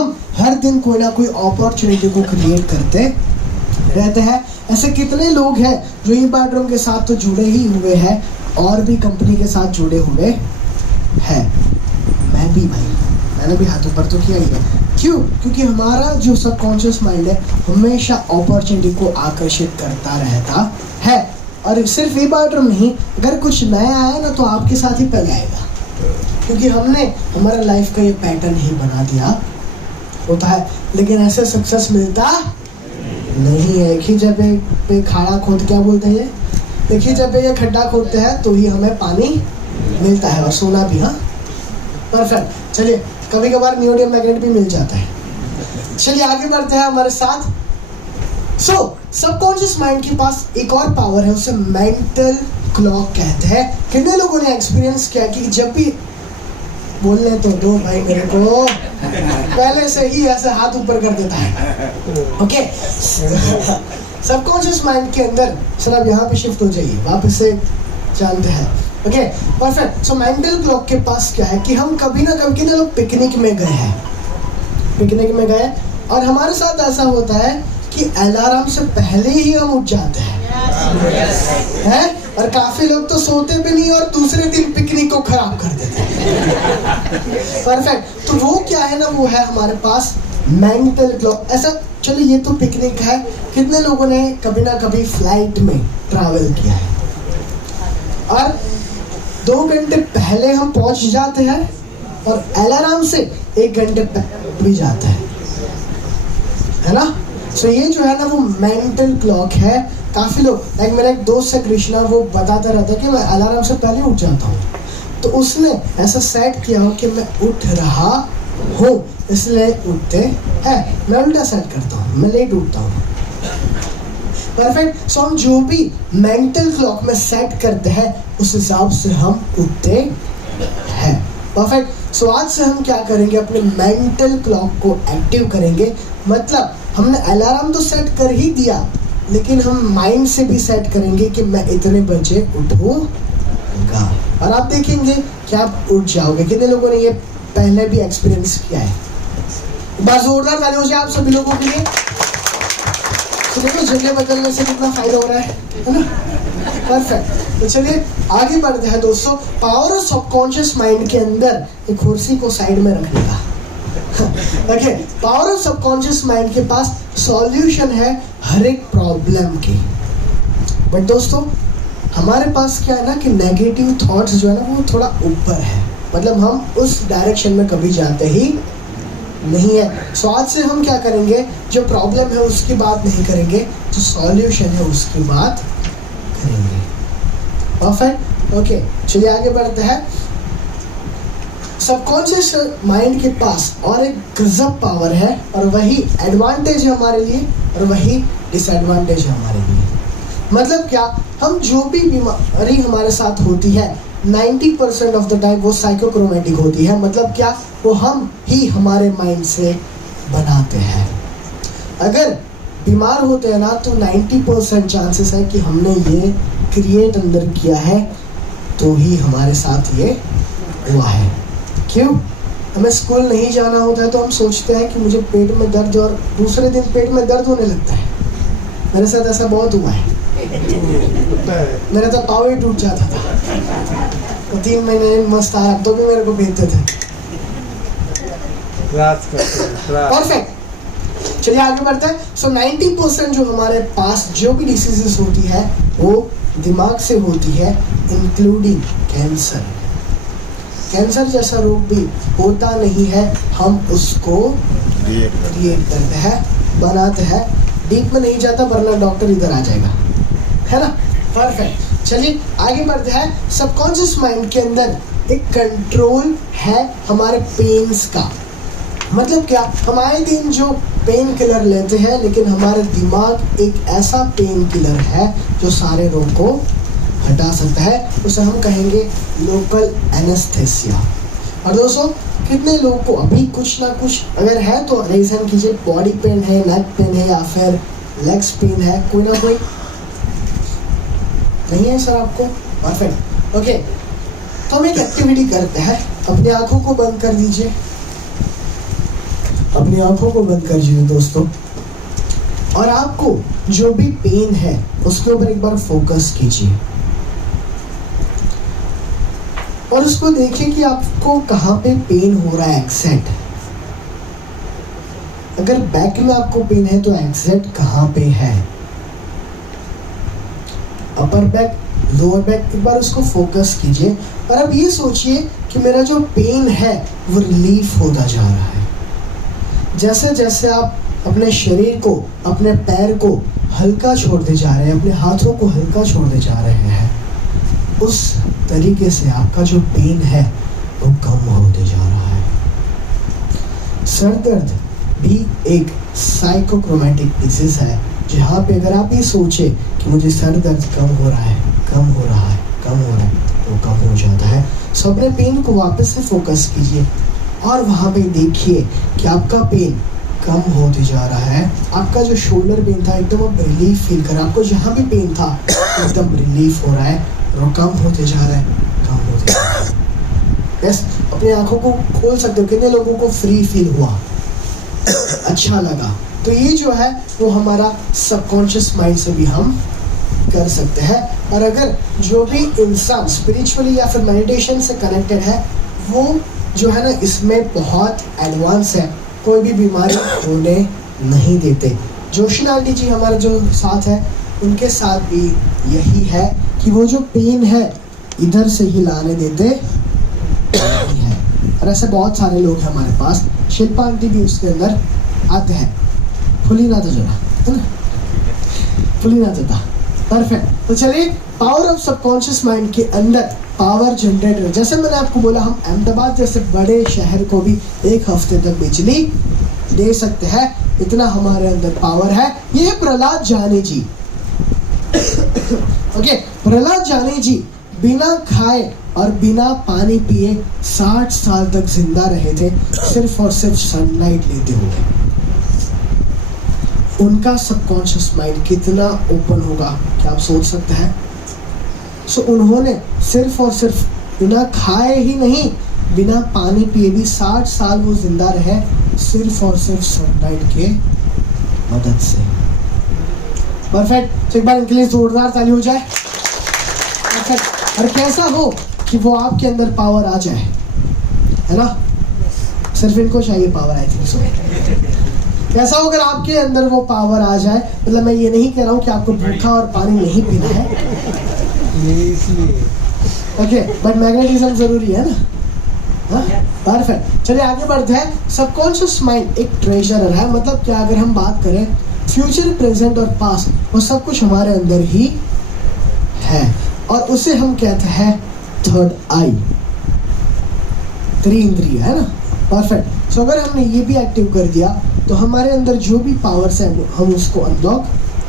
हम हर दिन कोई ना कोई अपॉर्चुनिटी को क्रिएट करते रहते हैं। ऐसे कितने लोग हैं जो ई बार्टरूम के साथ तो जुड़े ही हुए हैं और भी कंपनी के साथ जुड़े हुए हैं। मैं भी भाई, मैंने भी हाथ ऊपर तो किया ही है। क्यों? क्योंकि हमारा जो सबकॉन्शियस माइंड है हमेशा अपॉर्चुनिटी को आकर्षित करता रहता है। और सिर्फ ई बार्टरूम नहीं, अगर कुछ नया आया ना तो आपके साथ ही पहले आएगा, क्योंकि हमने हमारा लाइफ का ये पैटर्न ही बना दिया होता है। लेकिन ऐसे सक्सेस मिलता नहीं है। एक ही जगह पे खाड़ा खोद, क्या बोलते हैं ये, एक ही जगह ये खड्डा खोदते हैं तो ही हमें पानी मिलता है, और सोना भी। हाँ, परफेक्ट। चलिए, कभी कभार न्यूडियम मैग्नेट भी मिल जाता है। चलिए आगे बढ़ते हैं हमारे साथ। सबकॉन्शियस माइंड के पास एक और पावर है, उसे मेंटल क्लॉक कहते हैं। कितने लोगों ने एक्सपीरियंस किया कि जब भी बोलने तो दो भाई मेरे को, पहले से ही ऐसे हाथ ऊपर कर देता है। ओके, सबकॉन्शियस माइंड के अंदर, सर आप यहाँ पे शिफ्ट हो जाइए, वापस से जानते हैं। Okay, perfect. So mental clock के पास क्या है कि हम कभी ना कभी ना लोग पिकनिक में गए हैं, पिकनिक में गए, और हमारे साथ ऐसा होता है कि अलार्म से पहले ही हम उठ जाते हैं। हैं? और काफी लोग तो सोते भी नहीं और दूसरे दिन पिकनिक को खराब कर देते हैं। परफेक्ट। तो वो क्या है ना, वो है हमारे पास मेंटल क्लॉक। ऐसा, चलो ये तो पिकनिक है, कितने लोगों ने कभी ना कभी फ्लाइट में ट्रैवल किया है और 2 घंटे पहले हम पहुंच जाते हैं और अलार्म से 1 घंटे पहले भी जाते है ना। सो ये जो है ना वो मेंटल क्लॉक है। काफी लोग, लाइक मेरा एक दोस्त है कृष्णा, वो बताता रहता है कि मैं अलार्म से पहले उठ जाता हूँ, तो उसने ऐसा सेट किया हो कि मैं उठ रहा हूँ इसलिए उठते हैं। मैं उल्टा सेट करता हूँ, मैं लेट उठता हूँ। परफेक्ट। सो हम जो भी मेंटल क्लॉक में सेट करते हैं उस हिसाब से हम उठते हैं। परफेक्ट। सो आज से हम क्या करेंगे, अपने मेंटल क्लॉक को एक्टिव करेंगे। मतलब हमने अलार्म तो सेट कर ही दिया, लेकिन हम माइंड से भी सेट करेंगे कि मैं इतने बजे उठूंगा, और आप देखेंगे कि आप उठ जाओगे। कितने लोगों ने ये पहले भी एक्सपीरियंस किया है? बस जोरदार ताली हो जाए आप सभी लोगों के लिए। तो देखो जगह बदलने से कितना फायदा हो रहा है ना। परफेक्ट। तो चलिए आगे बढ़ते हैं दोस्तों। पावर ऑफ सबकॉन्शियस माइंड के अंदर एक कुर्सी को साइड में रखने का। Okay, power of subconscious mind के पास सॉल्यूशन है हर एक प्रॉब्लम की। बट दोस्तों हमारे पास क्या है ना कि नेगेटिव थॉट्स जो है ना वो थोड़ा ऊपर है, मतलब हम उस डायरेक्शन में कभी जाते ही नहीं है। सो आज से हम क्या करेंगे, जो प्रॉब्लम है उसकी बात नहीं करेंगे, जो सॉल्यूशन है उसकी बात करेंगे। परफेक्ट। ओके, चलिए आगे बढ़ते हैं। सबकॉन्शियस माइंड के पास और एक गजब पावर है, और वही एडवांटेज है हमारे लिए और वही डिसएडवांटेज है हमारे लिए। मतलब क्या, हम जो भी बीमारी हमारे साथ होती है 90% ऑफ द टाइम वो साइकोक्रोमेटिक होती है। मतलब क्या, वो हम ही हमारे माइंड से बनाते हैं। अगर बीमार होते हैं ना तो 90% चांसेस है कि हमने ये क्रिएट अंदर किया है, तो ही हमारे साथ ये हुआ है। क्यों? हमें स्कूल नहीं जाना होता है तो हम सोचते हैं कि मुझे पेट में दर्द, और दूसरे दिन पेट में दर्द होने लगता है। मेरे साथ ऐसा बहुत हुआ है। मेरा तो पाव ही टूट जाता था, तो 3 महीने मस्त आया, तो भी मेरे को भेजते थे। परफेक्ट। चलिए आगे बढ़ते हैं। सो 90% जो हमारे पास जो भी डिसीजेस होती है वो दिमाग से होती है, इंक्लूडिंग कैंसर। कैंसर जैसा रोग भी होता नहीं है, हम उसको क्रिएट करते हैं, बनाते हैं। डीप में नहीं जाता वरना डॉक्टर इधर आ जाएगा, है ना। परफेक्ट। चलिए आगे बढ़ते हैं। सबकॉन्शियस माइंड के अंदर एक कंट्रोल है हमारे पेन्स का। मतलब क्या, हमारे दिन जो पेन किलर लेते हैं, लेकिन हमारे दिमाग एक ऐसा पेन किलर है जो सारे रोग को हटा सकता है। उसे हम कहेंगे लोकल एनेस्थेसिया। और दोस्तों कितने लोगों को अभी कुछ ना कुछ अगर है तो रेज हैंड कीजिए, बॉडी पेन है, नेक पेन है, या फिर लेग्स पेन है, कोई ना कोई नहीं है सर आपको? परफेक्ट। ओके, तो हम एक एक्टिविटी करते हैं। अपनी आंखों को बंद कर दीजिए अपनी आंखों को बंद कर दीजिए दोस्तों, और आपको जो भी पेन है उसके ऊपर एक बार फोकस कीजिए और उसको देखिए कि आपको कहाँ पे पेन हो रहा है एग्जैक्ट। अगर बैक में आपको पेन है तो एग्जैक्ट कहाँ पे है, अपर बैक, लोअर बैक, एक बार उसको फोकस कीजिए और अब ये सोचिए कि मेरा जो पेन है वो रिलीफ होता जा रहा है। जैसे जैसे आप अपने शरीर को, अपने पैर को हल्का छोड़ते जा रहे हैं, अपने हाथों को हल्का छोड़ते जा रहे हैं, उस तरीके से आपका जो पेन है वो कम होते जा रहा है। सर दर्द भी एक साइकोक्रोमैटिक डिसीज है, जहाँ पे अगर आप ये सोचे कि मुझे सर दर्द कम हो रहा है, कम हो रहा है, कम हो रहा है, तो कम हो जाता है। सो अपने पेन को वापस से फोकस कीजिए और वहाँ पे देखिए कि आपका पेन कम होते जा रहा है। आपका जो शोल्डर पेन था एकदम अब रिलीफ फील कर, आपको जहाँ भी पेन था एकदम रिलीफ हो रहा है और कम होते जा रहा है, कम होते जा रहा है। यस, अपनी आंखों को खोल सकते हो। कितने लोगों को फ्री फील हुआ, अच्छा लगा? तो ये जो है वो हमारा सबकॉन्शियस माइंड से भी हम कर सकते हैं। और अगर जो भी इंसान स्पिरिचुअली या फिर मेडिटेशन से कनेक्टेड है वो जो है ना इसमें बहुत एडवांस है, कोई भी बीमारी होने नहीं देते। जोशी आंटी जी हमारे जो साथ है उनके साथ भी यही है कि वो जो पेन है इधर से ही लाने देते है। और ऐसे बहुत सारे लोग हैं हमारे पास। शिल्पा आंटी भी उसके अंदर आते हैं। फुली ना तो जरा है ना, फुली ना था। परफेक्ट। तो चलिए, पावर ऑफ सबकॉन्शियस माइंड के अंदर पावर जनरेटर, जैसे मैंने आपको बोला हम अहमदाबाद जैसे बड़े शहर को भी एक हफ्ते तक बिजली दे सकते हैं, इतना हमारे अंदर पावर है। ये है प्रहलाद जानी जी। ओके, प्रहलाद जानी जी बिना खाए और बिना पानी पिए 60 साल तक जिंदा रहे थे, सिर्फ और सिर्फ सनलाइट लेते हुए। उनका सबकॉन्शियस माइंड कितना ओपन होगा क्या आप सोच सकते हैं? सो उन्होंने सिर्फ और सिर्फ बिना खाए ही नहीं, बिना पानी पिए भी 60 साल वो जिंदा रहे, सिर्फ और सिर्फ सनलाइट के मदद से। परफेक्ट। तो एक बार इनके लिए जोरदार ताली हो जाए। परफेक्ट। और कैसा हो कि वो आपके अंदर पावर आ जाए, है ना? सिर्फ इनको चाहिए पावर, आई थिंक सो। कैसा हो अगर आपके अंदर वो पावर आ जाए? मतलब मैं ये नहीं कह रहा हूँ कि आपको भूखा और पानी नहीं पीना है, ओके, बट मैग्नेटिज्म जरूरी है ना। परफेक्ट। चलिए आगे बढ़ते हैं। सबकॉन्शियस माइंड एक ट्रेजरर है। मतलब क्या, अगर हम बात करें फ्यूचर, प्रेजेंट और पास्ट, वो सब कुछ हमारे अंदर ही है और उसे हम कहते हैं थर्ड आई, त्रिइंद्रिय, है ना? परफेक्ट। सो अगर हमने ये भी एक्टिव कर दिया तो हमारे अंदर जो भी पावर्स है हम उसको अनलॉक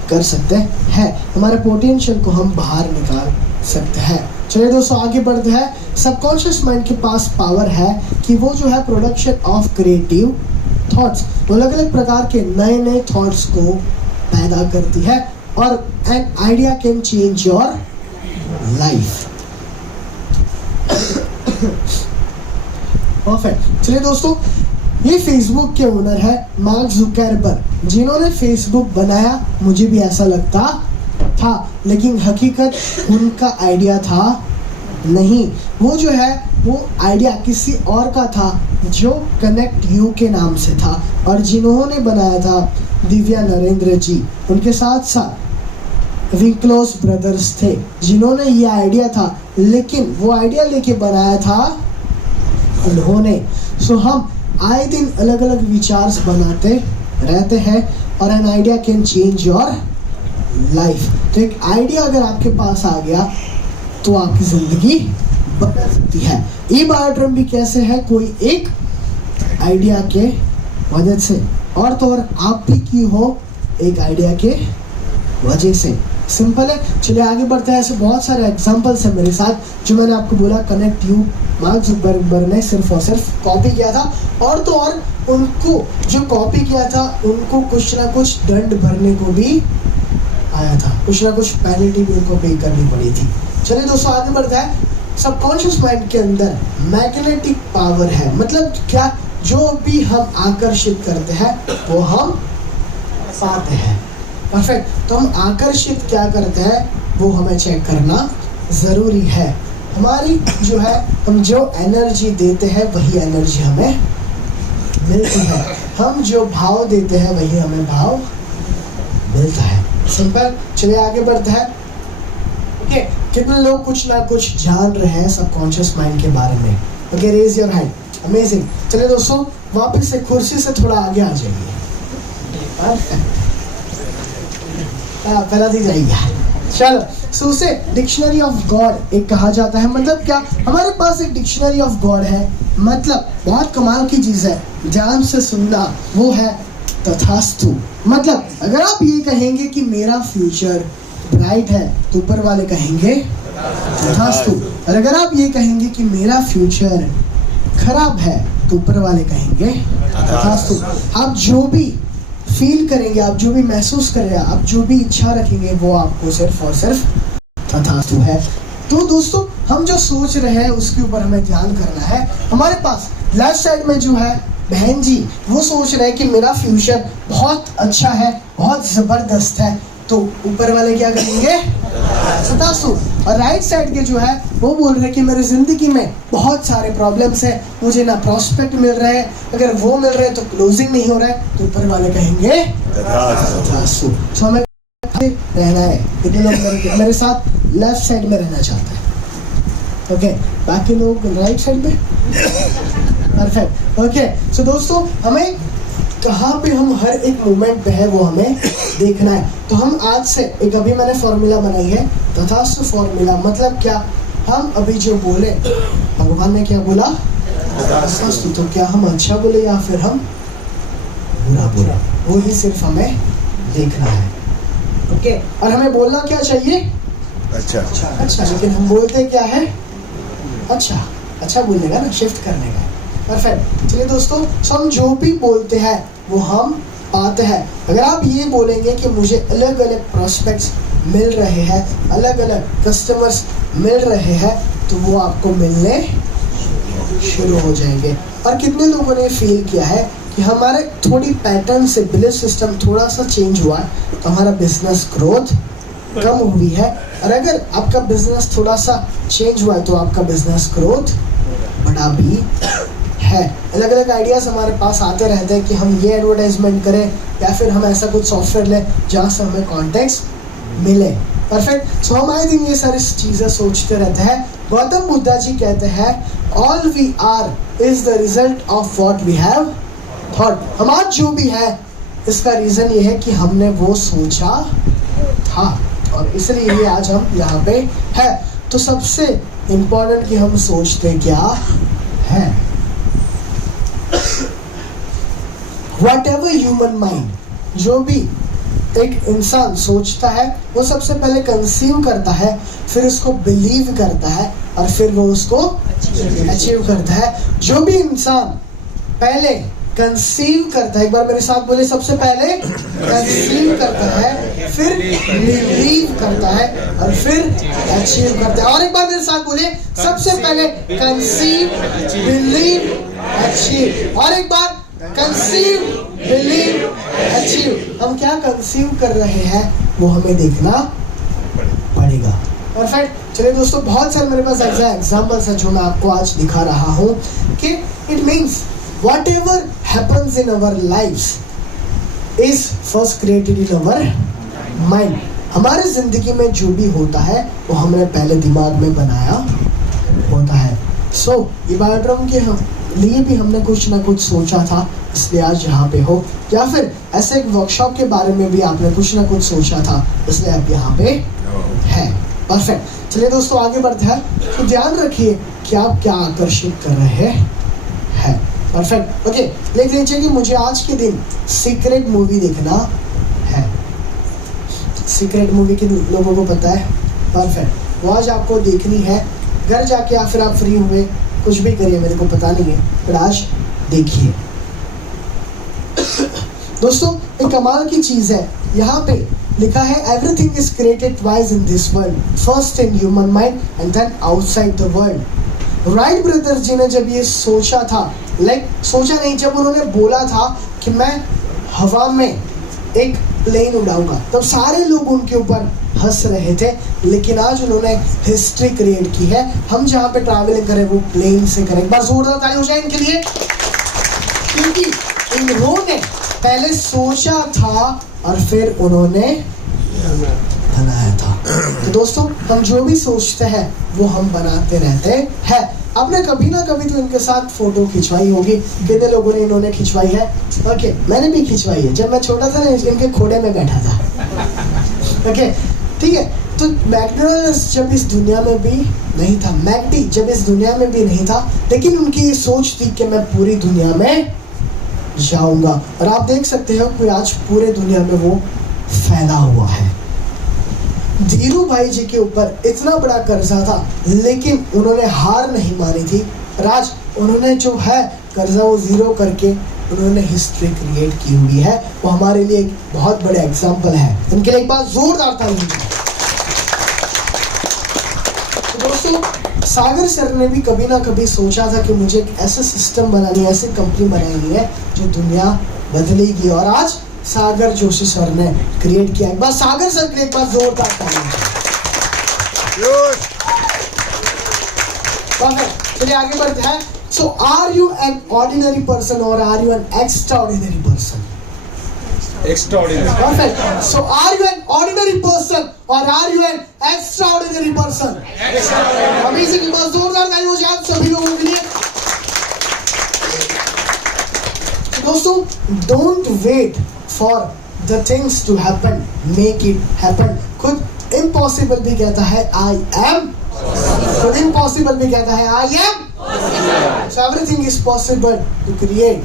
कर सकते हैं, हमारे पोटेंशियल को हम बाहर निकाल सकते हैं। चलिए दोस्तों आगे बढ़ते हैं। सबकॉन्शियस माइंड के पास पावर है कि वो जो है प्रोडक्शन ऑफ क्रिएटिव थॉट्स, वो अलग अलग प्रकार के नए नए थॉट्स को पैदा करती है और an idea can change your life. Perfect. चलिए दोस्तों, ये फेसबुक के ओनर है मार्क जुकरबर्ग, जिन्होंने फेसबुक बनाया। मुझे भी ऐसा लगता था, लेकिन हकीकत उनका आइडिया था नहीं। वो जो है वो आइडिया किसी और का था जो कनेक्ट यू के नाम से था, और जिन्होंने बनाया था दिव्या नरेंद्र जी। उनके साथ साथ विंकलोस ब्रदर्स थे जिन्होंने ये आइडिया था, लेकिन वो आइडिया लेके बनाया था उन्होंने। सो हम आए दिन अलग अलग विचार्स बनाते रहते हैं और an idea can change your life. तो एक आइडिया अगर आपके पास आ गया तो आपकी जिंदगी बदल सकती है। ये बायोड्रम भी कैसे है, कोई एक आइडिया के वजह से, और तो और आप भी की हो एक आइडिया के वजह से। सिंपल है। चलिए आगे बढ़ते हैं। ऐसे बहुत सारे एग्जांपल्स हैं मेरे साथ जो मैंने आपको बोला कनेक्ट यू मार्क जुकरबर्ग ने सिर्फ और सिर्फ कॉपी किया था, और तो और उनको जो कॉपी किया था उनको कुछ ना कुछ दंड भरने को भी आया था, कुछ ना कुछ पेनल्टी भी उनको पे करनी पड़ी थी। चलिए दोस्तों आगे बढ़ते हैं। सबकॉन्शियस माइंड के अंदर मैग्नेटिक पावर है। मतलब क्या, जो भी हम आकर्षित करते हैं वो हम पाते हैं। परफेक्ट। तो हम आकर्षित क्या करते हैं वो हमें चेक करना ज़रूरी है। हमारी जो है हम जो एनर्जी देते हैं वही एनर्जी हमें मिलती है। हम जो भाव देते हैं वही हमें भाव मिलता है। सिंपल। चलिए आगे बढ़ते हैं। ओके, कितने लोग कुछ ना कुछ जान रहे हैं सबकॉन्शियस माइंड के बारे में? Okay, raise your hand. Amazing. चलिए दोस्तों वापस से कुर्सी से थोड़ा आगे आ जाइए। पहला दी जाइए। चलो, सो उसे डिक्शनरी ऑफ गॉड एक कहा जाता है। मतलब क्या? हमारे पास एक डिक्शनरी ऑफ गॉड है। मतलब बहुत कमाल की चीज़ है, ध्यान से सुनना। वो है तथास्तु। मतलब अगर आप ये कहेंगे कि मेरा फ्यूचर ब्राइट है तो ऊपर वाले कहेंगे तथास्तु। और अगर आप ये कहेंगे कि मेरा फ्यूचर खराब है तो ऊपर वाले कहेंगे तथास्तु। आप जो भी फील करेंगे, आप जो भी महसूस कर रहे हैं, आप जो भी इच्छा रखेंगे वो आपको सिर्फ और सिर्फ तथास्तु है। तो दोस्तों हम जो सोच रहे हैं उसके ऊपर हमें ध्यान करना है। हमारे पास लेफ्ट साइड में जो है बहन जी, वो सोच रहे हैं कि मेरा फ्यूचर बहुत अच्छा है, बहुत ज़बरदस्त है, तो ऊपर वाले क्या करेंगे? तथास्तु। और राइट साइड के जो है वो बोल रहे हैं कि मेरी ज़िंदगी में बहुत सारे प्रॉब्लम्स हैं, मुझे ना प्रॉस्पेक्ट मिल रहे हैं, अगर वो मिल रहे हैं तो क्लोजिंग नहीं हो रहा है, तो ऊपर वाले कहेंगे तथास्तु। तो हमें रहना है। कितने लोग मेरे साथ लेफ्ट साइड में रहना चाहते हैं? ओके, बाकी लोग राइट साइड में। परफेक्ट। ओके, सो दोस्तों हमें कहाँ पे हम हर एक मोमेंट पे है वो हमें देखना है। तो हम आज से एक अभी मैंने फॉर्मूला बनाई है, तथास्तु फॉर्मूला। मतलब क्या? हम अभी जो बोले, भगवान ने क्या बोला? तथास्तु। तो क्या हम अच्छा बोले या फिर हम बुरा बोले, वो ही सिर्फ हमें देखना है। ओके, और हमें बोलना क्या चाहिए? अच्छा। अच्छा, लेकिन हम बोलते क्या है? अच्छा। अच्छा बोलने का ना, शिफ्ट करने का। परफेक्ट। चलिए दोस्तों, हम जो भी बोलते हैं वो हम पाते हैं। अगर आप ये बोलेंगे कि मुझे अलग अलग प्रॉस्पेक्ट्स मिल रहे हैं, अलग अलग कस्टमर्स मिल रहे हैं, तो वो आपको मिलने शुरू हो जाएंगे। और कितने लोगों ने फील किया है कि हमारे थोड़ी पैटर्न से बिलीफ सिस्टम थोड़ा सा चेंज हुआ है तो हमारा बिजनेस ग्रोथ कम हुई है। और अगर आपका बिजनेस थोड़ा सा चेंज हुआ है तो आपका बिजनेस ग्रोथ बढ़ा भी है। अलग अलग आइडियाज़ हमारे पास आते रहते हैं कि हम ये एडवर्टाइजमेंट करें या फिर हम ऐसा कुछ सॉफ्टवेयर लें जहाँ से हमें कॉन्टेक्ट्स मिले। परफेक्ट। सो हम आए दिन ये सारी चीज़ें सोचते रहते हैं। गौतम बुद्धा जी कहते हैं all we are is the result of what we have thought. हम आज जो भी है इसका रीज़न ये है कि हमने वो सोचा था, और इसलिए ये आज हम यहाँ पे है। तो सबसे इम्पोर्टेंट कि हम सोचते क्या है। Whatever human mind, जो भी एक इंसान सोचता है वो सबसे पहले कंसीव करता है, फिर उसको बिलीव करता है और फिर वो उसको अचीव करता है। जो भी इंसान पहले कंसीव करता है, एक बार मेरे साथ बोले, सबसे पहले कंसीव करता है, फिर बिलीव करता है और फिर अचीव करता है। और एक बार मेरे साथ बोले, सबसे पहले कंसीव, बिलीव, अचीव। और एक बार कंसीव, बिलीव, अचीव। हम क्या कंसीव कर रहे हैं वो हमें देखना पड़ेगा। परफेक्ट। चलिए दोस्तों, बहुत सारे मेरे पास ऐसा एग्जाम्पल्स है जो मैं आपको आज दिखा रहा हूँ कि it means whatever happens in our lives is first created in our mind. हमारे जिंदगी में जो भी होता है वो हमने पहले दिमाग में बनाया होता है। सो इबाड्रम के लिए भी हमने कुछ ना कुछ सोचा था, इसलिए आज यहाँ पे हो, या फिर ऐसे एक वर्कशॉप के बारे में भी आपने कुछ ना कुछ सोचा था, इसलिए आप यहाँ पे है। परफेक्ट। चलिए दोस्तों आगे बढ़ते हैं। तो ध्यान रखिए कि आप क्या आकर्षित कर रहे हैं। परफेक्ट। ओके, लिख लीजिए कि मुझे आज के दिन सीक्रेट मूवी देखना है। सीक्रेट मूवी के लोगों को पता है? परफेक्ट। वो आज आपको देखनी है। घर जाके या फिर आप फ्री हुए कुछ भी करिए, मेरे को पता नहीं है, पर आज देखिए। दोस्तों एक कमाल की चीज़ है, यहाँ पे लिखा है everything is created twice in this world, first in human mind and then outside the world. Wright brothers ji ने जब ये सोचा था, सोचा नहीं, जब उन्होंने बोला था कि मैं हवा में एक प्लेन उड़ाऊंगा, तब सारे लोग उनके ऊपर हंस रहे थे। लेकिन आज उन्होंने हिस्ट्री क्रिएट की है। हम जहाँ पे ट्रैवलिंग करें वो प्लेन से करें। एक बार जोरदार ताली हो जाए इनके लिए, क्योंकि इन्होंने पहले सोचा था और फिर उन्होंने बनाया था। तो दोस्तों, हम जो भी सोचते हैं वो हम बनाते रहते हैं। आपने कभी ना कभी तो इनके साथ फोटो खिंचवाई होगी। कितने लोगों ने इन्होंने खिंचवाई है? ओके, मैंने भी खिंचवाई है। जब मैं छोटा था ना, इनके खोड़े में बैठा था। ओके, ठीक है। तो मैकडॉनल्ड्स जब इस दुनिया में भी नहीं था, मैकडी जब इस दुनिया में भी नहीं था, लेकिन उनकी ये सोच थी कि मैं पूरी दुनिया में जाऊंगा। और आप देख सकते हो कि आज पूरे दुनिया में वो फैला हुआ है। धीरू भाई जी के ऊपर इतना बड़ा कर्जा था, लेकिन उन्होंने हार नहीं मानी थी। और आज उन्होंने जो है कर्जा वो जीरो करके उन्होंने हिस्ट्री क्रिएट की हुई है। वो हमारे लिए एक बहुत बड़े एग्जाम्पल है। उनके लिए एक बार जोरदार ताली। तो दोस्तों, सागर सर ने भी कभी ना कभी सोचा था कि मुझे एक ऐसा सिस्टम बनानी है, ऐसी कंपनी बनानी है जो दुनिया बदलेगी। और आज सागर जोशी सर ने क्रिएट किया। एक बार सागर सर के लिए एक बार जोरदार ताली। चलिए आगे बढ़ते हैं। So are you an ordinary person or are you an extraordinary person? Extraordinary. Perfect. So are you an ordinary person or are you an extraordinary person? Extraordinary. Amazing. एक बार जोरदार ताली हो जाए आप सभी लोगों के लिए। दोस्तों, don't wait for the things to happen, make it happen. खुद impossible भी कहता है I am, खुद impossible भी कहता है I am. So everything is possible to create.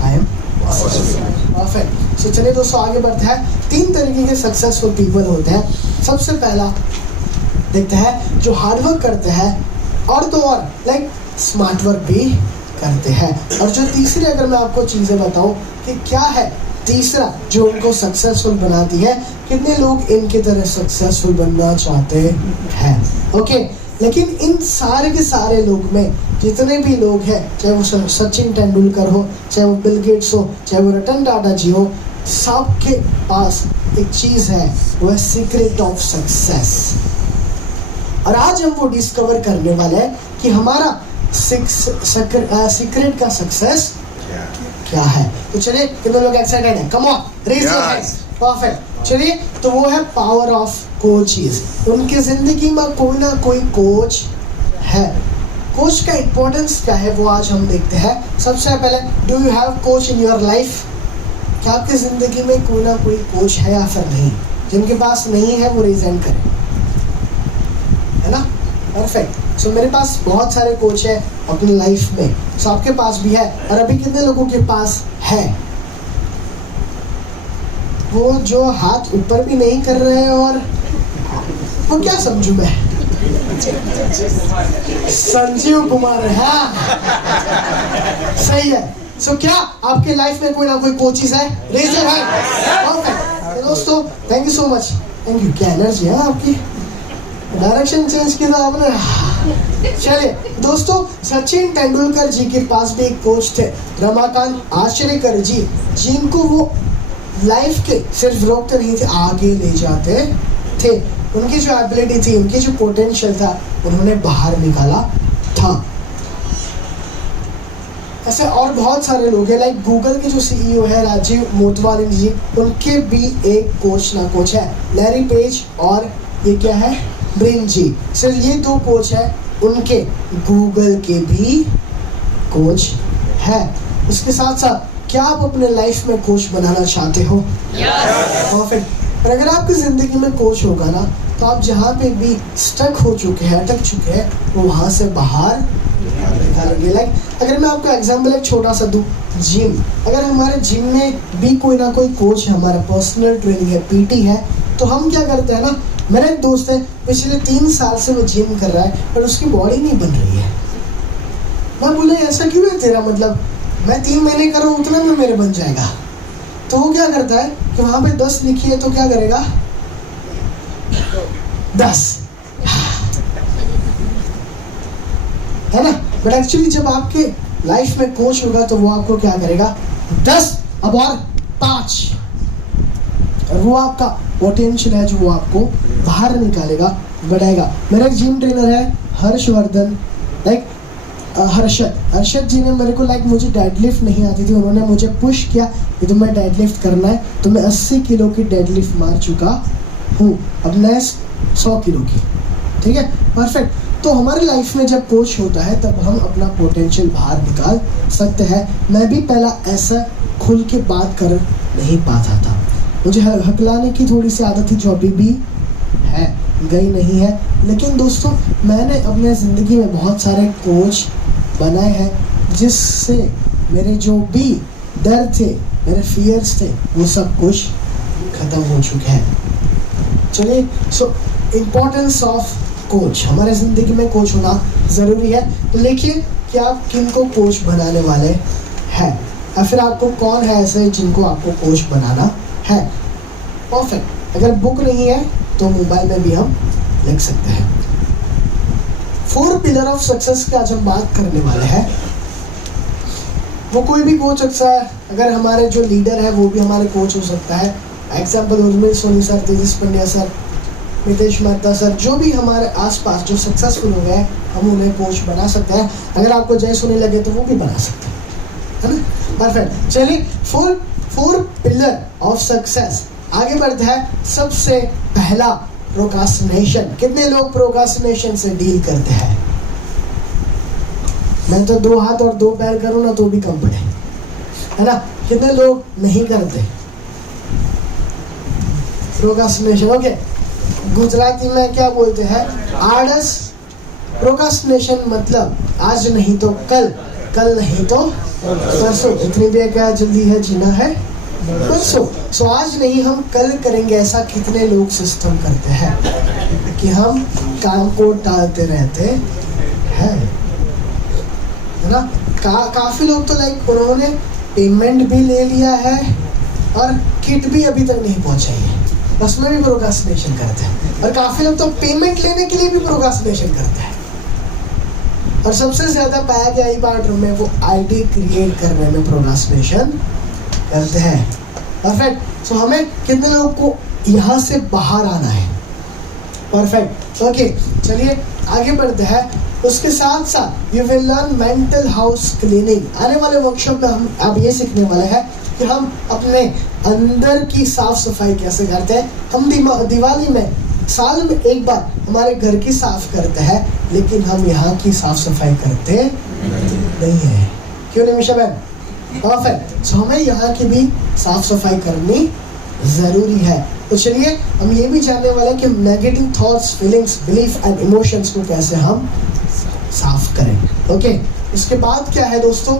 I am possible. Perfect. So चलिए दोस्तों आगे बढ़ते हैं। 3 तरीके के सक्सेसफुल पीपल होते हैं। सबसे पहला देखते हैं जो हार्ड वर्क करते हैं और तो और स्मार्ट वर्क भी करते हैं। और जो तीसरी, अगर मैं आपको चीजें बताऊं कि क्या है तीसरा जो उनको सक्सेसफुल बनाती है, कितने लोग इनकी तरह सक्सेसफुल बनना चाहते हैं? ओके, लेकिन इन सारे के सारे लोग में जितने भी लोग हैं, चाहे वो सचिन तेंदुलकर हो, चाहे वो बिल गेट्स हो, चाहे वो रतन टाटा जी हो, सबके पास एक चीज है, वो है सीक्रेट ऑफ सक्सेस। और आज हम वो डिस्कवर करने वाले हैं कि हमारा सीक्रेट का सक्सेस क्या है। तो चलिए, कितने लोग एक्साइटेड हैं? Come on, raise your hands. Perfect. चलिए, तो वो है पावर ऑफ कोचेस। उनकी जिंदगी में कोई ना कोई कोच है। कोच का इंपॉर्टेंस क्या है वो आज हम देखते हैं। सबसे पहले, do you have coach in your life? क्या आपकी जिंदगी में कोई ना कोई कोच है या फिर नहीं? जिनके पास नहीं है वो रेज हैंड करें, है ना? परफेक्ट। सो मेरे पास बहुत सारे कोच है अपनी लाइफ में। सो आपके पास भी है। और अभी कितने लोगों के पास है? वो जो हाथ ऊपर भी नहीं कर रहे हैं, और वो क्या समझू मैं? संजीव कुमार है। हाँ, सही है। सो क्या आपके लाइफ में कोई ना कोई कोचेस है? Raise your hand. ओके दोस्तों, thank you so much. Thank you. क्या एनर्जी है आपकी, डायरेक्शन चेंज किया आपने। चलिए दोस्तों, सचिन तेंदुलकर जी के पास भी एक कोच थे, रमाकांत आचरेकर जी, जिनको वो लाइफ के सिर्फ रोकते नहीं थे, आगे ले जाते थे। उनकी जो एबिलिटी थी, उनकी जो पोटेंशियल था, उन्होंने बाहर निकाला था। ऐसे और बहुत सारे लोग हैं, लाइक गूगल के जो सीईओ है राजीव मोटवानी जी, उनके भी एक कोच ना कोच है, लैरी पेज, और ये क्या है, ब्रेन जी। सिर्फ ये 2 कोच है, उनके गूगल के भी कोच है। उसके साथ साथ क्या आप अपने लाइफ में कोच बनाना चाहते हो? परफेक्ट। और अगर आपकी जिंदगी में कोच होगा ना, तो आप जहाँ पे भी स्टक हो चुके हैं, अटक चुके हैं, वो वहाँ से बाहर निकालेंगे। लाइक अगर मैं आपको एग्जाम्पल एक छोटा सा दूँ, जिम। अगर हमारे जिम में भी कोई ना कोई कोच है, हमारा पर्सनल ट्रेनिंग है, पीटी है, तो हम क्या करते हैं ना, मेरा एक दोस्त है, पिछले 3 साल से वो जिम कर रहा है, पर उसकी बॉडी नहीं बन रही है। मैं बोले ऐसा क्यों है तेरा, मतलब मैं 3 महीने कर रहा हूँ, उतना में मेरे बन जाएगा। तो वो क्या करता है कि वहाँ पे 10 लिखी है, तो क्या करेगा, 10। है ना। बट एक्चुअली जब आपके लाइफ में कोच होगा तो वो आपको क्या करेगा, 10 अब और 5, और वो आपका पोटेंशियल है जो वो आपको बाहर निकालेगा, बढ़ाएगा। मेरा एक जिम ट्रेनर है हर्षवर्धन, लाइक हर्षद जी ने मेरे को मुझे डेडलिफ्ट नहीं आती थी, उन्होंने मुझे पुश किया कि तुम्हें डेडलिफ्ट करना है, तो मैं 80 किलो की डेडलिफ्ट मार चुका हूँ, अब नेक्स्ट 100 किलो की। ठीक है, परफेक्ट। तो हमारी लाइफ में जब कोच होता है तब हम अपना पोटेंशियल बाहर निकाल सकते हैं। मैं भी पहला ऐसा खुल के बात कर नहीं पाता था, मुझे हकलाने की थोड़ी सी आदत थी जो अभी भी है, गई नहीं है। लेकिन दोस्तों मैंने अपने ज़िंदगी में बहुत सारे कोच बनाए हैं जिससे मेरे जो भी डर थे, मेरे फियर्स थे, वो सब कुछ ख़त्म हो चुके हैं। चलिए, सो इम्पोर्टेंस ऑफ कोच, हमारे ज़िंदगी में कोच होना ज़रूरी है। तो देखिए कि आप किन को कोच बनाने वाले हैं, या फिर आपको कौन है ऐसे जिनको आपको कोच बनाना है। परफेक्ट। अगर बुक नहीं है तो मोबाइल में भी हम लिख सकते हैं। 4 पिलर ऑफ सक्सेस की आज हम बात करने वाले हैं। वो कोई भी कोच अच्छा है, अगर हमारे जो लीडर है वो भी हमारे कोच हो सकता है। एग्जाम्पल उर्मिल सोनी सर, तेजस पंड्या सर, नितेश मेहता सर, जो भी हमारे आसपास जो सक्सेसफुल हो गए हम उन्हें कोच बना सकते हैं। अगर आपको जय सोनी लगे तो वो भी बना सकते हैं, है ना। परफेक्ट। चलिए, 4 पिलर ऑफ सक्सेस। आगे बढ़ते हैं। सबसे पहला, प्रोक्रास्टिनेशन। कितने लोग प्रोक्रास्टिनेशन से डील करते हैं? मैं तो 2 हाथ और 2 पैर करूँ ना तो भी कम पड़े, है ना। कितने लोग नहीं करते प्रोक्रास्टिनेशन? ओके, गुजराती में क्या बोलते हैं? आड़स। प्रोक्रास्टिनेशन मतलब आज नहीं तो कल, कल नहीं तो परसों। इतनी भी क्या जल्दी है, जीना है परसों। सो आज नहीं हम कल करेंगे, ऐसा कितने लोग सिस्टम करते हैं कि हम काम को टालते रहते हैं, है ना। काफी लोग तो उन्होंने पेमेंट भी ले लिया है और किट भी अभी तक नहीं पहुंचाई है, उसमें भी प्रोक्रास्टिनेशन करते हैं। और काफी लोग तो पेमेंट लेने के लिए भी प्रोक्रास्टिनेशन करते हैं। और सबसे ज्यादा पाया गया ही पार्ट में वो आईडी क्रिएट करने में प्रोक्रास्टिनेशन करते हैं। परफेक्ट। सो हमें कितने लोगों को यहाँ से बाहर आना है? परफेक्ट। ओके, चलिए आगे बढ़ते हैं। उसके साथ साथ we will learn mental house cleaning. आने वाले वर्कशॉप में हम अब ये सीखने वाले हैं कि हम अपने अंदर की साफ सफाई कैसे करते हैं। हम दिवाली में साल में एक बार हमारे घर की साफ करते हैं, लेकिन हम यहाँ की साफ सफाई करते नहीं है। क्यों निमिषा बहन? परफेक्ट। सो हमें यहाँ की भी साफ सफाई करनी ज़रूरी है। तो चलिए हम ये भी जानने वाले हैं कि negative thoughts, feelings, belief and emotions को कैसे हम साफ करें। ओके, इसके बाद क्या है दोस्तों?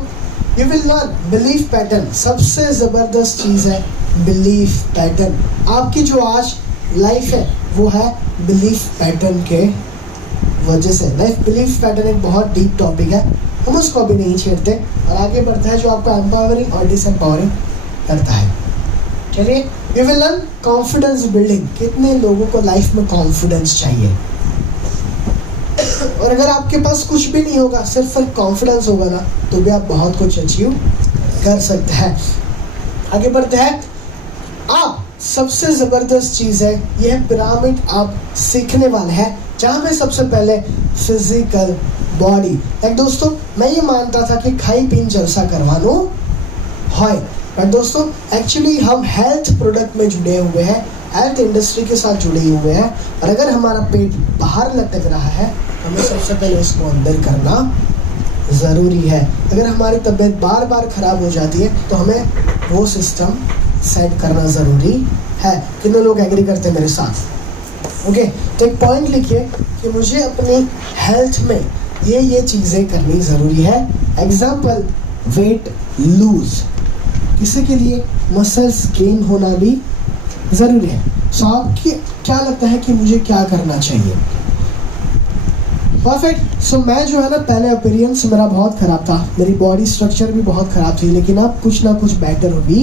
You will learn belief pattern. सबसे ज़बरदस्त चीज़ है बिलीफ पैटर्न। आपकी जो आज लाइफ है वो है बिलीफ पैटर्न के वजह से। लाइफ बिलीफ पैटर्न एक बहुत डीप टॉपिक है, हम उसको अभी नहीं छेड़ते और आगे बढ़ता है जो आपको एम्पावरिंग और डिसएम्पावरिंग करता है। चलिए, we will learn confidence building. कितने लोगों को लाइफ में कॉन्फिडेंस चाहिए? और अगर आपके पास कुछ भी नहीं होगा, सिर्फ कॉन्फिडेंस होगा ना, तो भी आप बहुत कुछ अचीव कर सकते हैं। आगे बढ़ते हैं। आप सबसे ज़बरदस्त चीज़ है यह पिरामिड आप सीखने वाले हैं, जहाँ पे सबसे पहले फिजिकल बॉडी। लाइक दोस्तों, मैं ये मानता था कि खाई पीन जलसा करवानो है, बट दोस्तों एक्चुअली हम हेल्थ प्रोडक्ट में जुड़े हुए हैं, हेल्थ इंडस्ट्री के साथ जुड़े हुए हैं। और अगर हमारा पेट बाहर लटक रहा है, हमें सबसे पहले उसको अंदर करना ज़रूरी है। अगर हमारी तबीयत बार बार ख़राब हो जाती है तो हमें वो सिस्टम सेट करना ज़रूरी है। कितने लोग एग्री करते हैं मेरे साथ? ओके, तो एक पॉइंट लिखिए कि मुझे अपनी हेल्थ में ये चीज़ें करनी ज़रूरी है। एग्जाम्पल, वेट लूज, किसी के लिए मसल्स गेन होना भी ज़रूरी है। सो आपकी क्या लगता है कि मुझे क्या करना चाहिए? परफेक्ट। सो मैं जो है ना, पहले अपीयरेंस मेरा बहुत ख़राब था, मेरी बॉडी स्ट्रक्चर भी बहुत ख़राब थी, लेकिन अब कुछ ना कुछ बेटर भी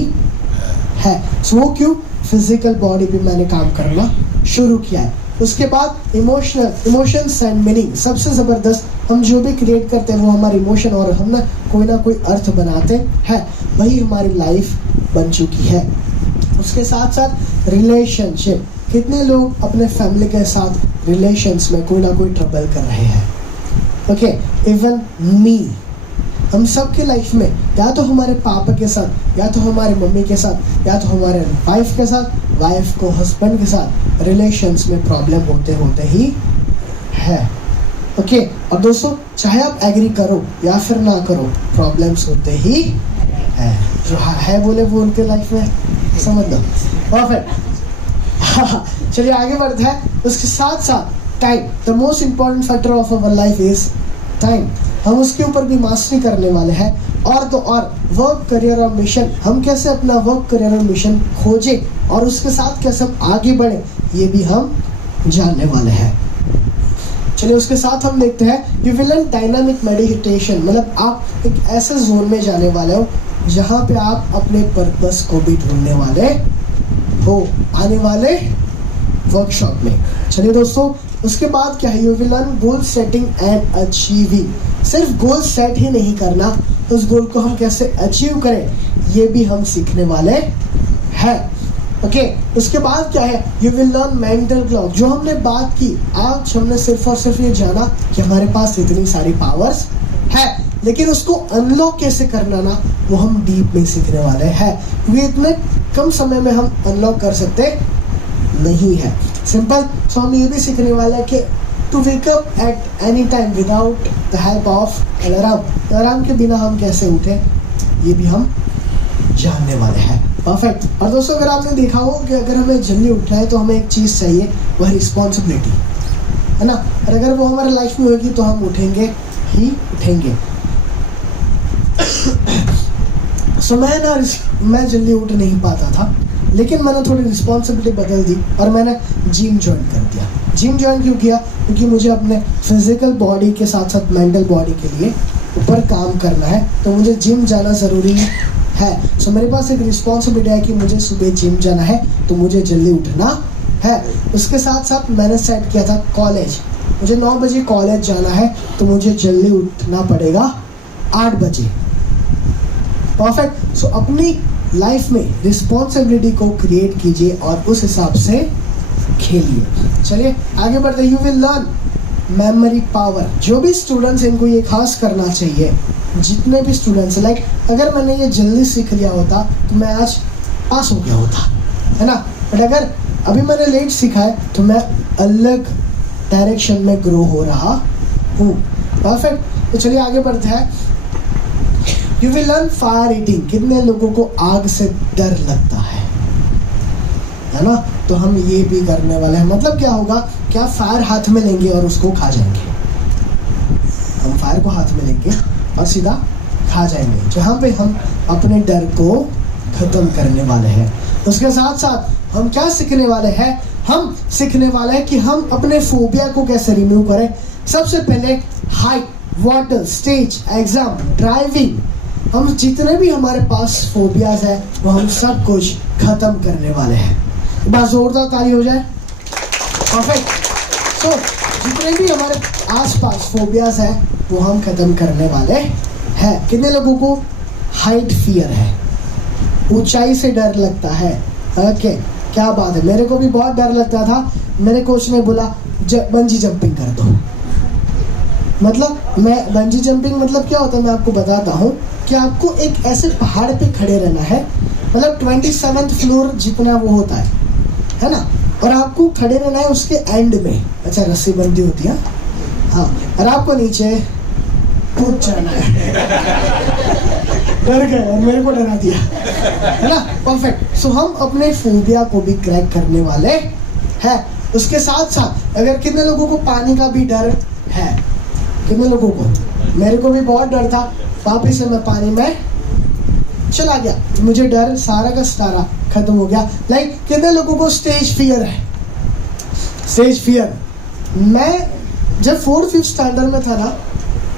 है। सो वो क्यों? फिजिकल बॉडी पे मैंने काम करना शुरू किया है। उसके बाद इमोशंस एंड मीनिंग। सबसे ज़बरदस्त, हम जो भी क्रिएट करते हैं वो हमारे इमोशन और हम ना कोई अर्थ बनाते हैं, वही हमारी लाइफ बन चुकी है। उसके साथ साथ रिलेशनशिप, कितने लोग अपने फैमिली के साथ रिलेशंस में कोई ना कोई ट्रबल कर रहे हैं। ओके, इवन मी, हम सब की लाइफ में या तो हमारे पापा के साथ, या तो हमारे मम्मी के साथ, या तो हमारे वाइफ के साथ, वाइफ को हस्बैंड के साथ रिलेशंस में प्रॉब्लम होते ही है। ओके, और दोस्तों चाहे आप एग्री करो या फिर ना करो, प्रॉब्लम्स होते ही है। जो है बोले वो उनके लाइफ में, समझ लो। परफेक्ट। चलिए आगे बढ़ते हैं। उसके साथ साथ time, the most important factor of our life is time. हम उसके ऊपर भी मास्टरी करने वाले हैं। और तो और वर्क, करियर और मिशन, हम कैसे अपना वर्क, करियर और मिशन खोजें और उसके साथ कैसे हम आगे बढ़े, ये भी हम जानने वाले हैं। चलिए उसके साथ हम देखते हैं, you will learn dynamic meditation. मतलब आप एक ऐसे जोन में जाने वाले हो जहाँ पे आप अपने पर्पस को भी ढूंढने वाले हो आने वाले वर्कशॉप में। चलिए दोस्तों, उसके बाद क्या है, you will learn goal setting and achieving. सिर्फ गोल सेट ही नहीं करना, उस गोल को हम कैसे अचीव करें, ये भी हम सीखने वाले हैं। ओके, उसके बाद क्या है, you will learn mental clock. जो हमने बात की, आज हमने सिर्फ और सिर्फ ये जाना कि हमारे पास इतनी सारी पावर्स है, लेकिन उसको अनलॉक कैसे करना ना, वो हम डीप में सीखने वाले हैं। क्योंकि इतने कम समय में हम अनलॉक कर सकते नहीं है। सिंपल। सो हम ये भी सीखने वाले हैं कि to wake up at any time without the help of alarm. Alarm के बिना हम कैसे उठे, ये भी हम जानने वाले हैं। परफेक्ट। और दोस्तों अगर आपने देखा हो कि अगर हमें जल्दी उठना है तो हमें एक चीज़ चाहिए, वह रिस्पॉन्सिबिलिटी है ना। और अगर वो हमारे लाइफ में होगी तो हम उठेंगे ही उठेंगे। सो मैं जल्दी उठ नहीं पाता था, लेकिन मैंने थोड़ी रिस्पॉन्सिबिलिटी बदल दी और मैंने जिम ज्वाइन कर दिया। जिम ज्वाइन क्यों किया? क्योंकि मुझे अपने फिजिकल बॉडी के साथ साथ मेंटल बॉडी के लिए ऊपर काम करना है, तो मुझे जिम जाना ज़रूरी है। सो मेरे पास एक रिस्पॉन्सिबिलिटी है कि मुझे सुबह जिम जाना है, तो मुझे जल्दी उठना है। उसके साथ साथ मैंने सेट किया था कॉलेज, मुझे 9 बजे कॉलेज जाना है, तो मुझे जल्दी उठना पड़ेगा 8 बजे। परफेक्ट। सो अपनी लाइफ में रिस्पॉन्सिबिलिटी को क्रिएट कीजिए और उस हिसाब से खेलिए। चलिए आगे बढ़ते। You will learn memory power. जो भी स्टूडेंट्स, इनको ये खास करना चाहिए, जितने भी स्टूडेंट्स, लाइक अगर मैंने ये जल्दी सीख लिया होता तो मैं आज पास हो गया होता, है ना। बट अगर अभी मैंने लेट सीखा है तो मैं अलग डायरेक्शन में ग्रो हो रहा हूँ। परफेक्ट। तो चलिए आगे बढ़ते हैं। You will learn fire eating. कितने लोगों को आग से डर लगता है ना। तो हम ये भी करने वाले हैं। मतलब क्या होगा, क्या फायर हाथ में लेंगे और उसको खा जाएंगे। हम फायर को हाथ में लेंगे और सीधा खा जाएंगे, जहाँ पे हम अपने डर को खत्म करने वाले हैं। उसके साथ साथ हम क्या सीखने वाले हैं, हम सीखने वाले हैं कि हम अपने फोबिया को कैसे रिमूव करें। सबसे पहले height, water, stage, exam, driving, हम जितने भी हमारे पास फोबियाज है वो हम सब कुछ खत्म करने वाले हैं। बस जोरदार ताली हो जाए। परफेक्ट। सो जितने भी हमारे आसपास फोबियाज है वो हम खत्म करने वाले हैं। कितने लोगों को हाइट फियर है, ऊंचाई से डर लगता है? ओके, क्या बात है। मेरे को भी बहुत डर लगता था। मेरे कोच ने बोला बंजी जंपिंग कर दो। मतलब मैं बंजी जंपिंग मतलब क्या होता है मैं आपको बताता हूँ कि आपको एक ऐसे पहाड़ पे खड़े रहना है, मतलब 27th फ्लोर जितना वो होता है ना, और आपको खड़े रहना है उसके एंड में। अच्छा, रस्सी बंधी होती है, हाँ, और आपको नीचे कूद जाना है। डर गए और मेरे को डरा दिया, है ना। परफेक्ट। सो हम अपने फोबिया को भी क्रैक करने वाले हैं। उसके साथ साथ अगर कितने लोगों को पानी का भी डर है, कितने लोगों को? मेरे को भी बहुत डर था, वापिस से मैं पानी में चला गया, मुझे डर सारा का सारा खत्म हो गया। लाइक कितने लोगों को स्टेज फियर है? स्टेज फियर, मैं जब 4th-5th स्टैंडर्ड में था ना,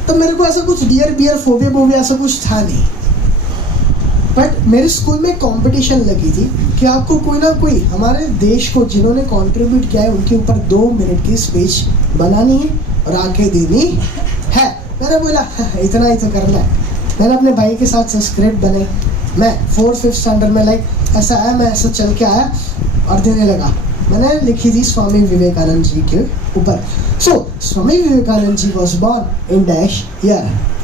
तो मेरे को ऐसा कुछ डियर बियर फोबिया ऐसा कुछ था नहीं। बट मेरे स्कूल में कंपटीशन लगी थी कि आपको कोई ना कोई हमारे देश को जिन्होंने कंट्रीब्यूट किया है उनके ऊपर 2 मिनट की स्पीच बनानी है और आके देनी है। मैंने बोला इतना ही तो करना है। मैंने अपने भाई के साथ स्क्रिप्ट बनाई। मैं 4th-5th स्टैंडर्ड में ऐसा आया, मैं ऐसा चल के आया और देने लगा। मैंने लिखी थी स्वामी विवेकानंद जी के ऊपर। So Swami Vivekananda ji was born in dash year.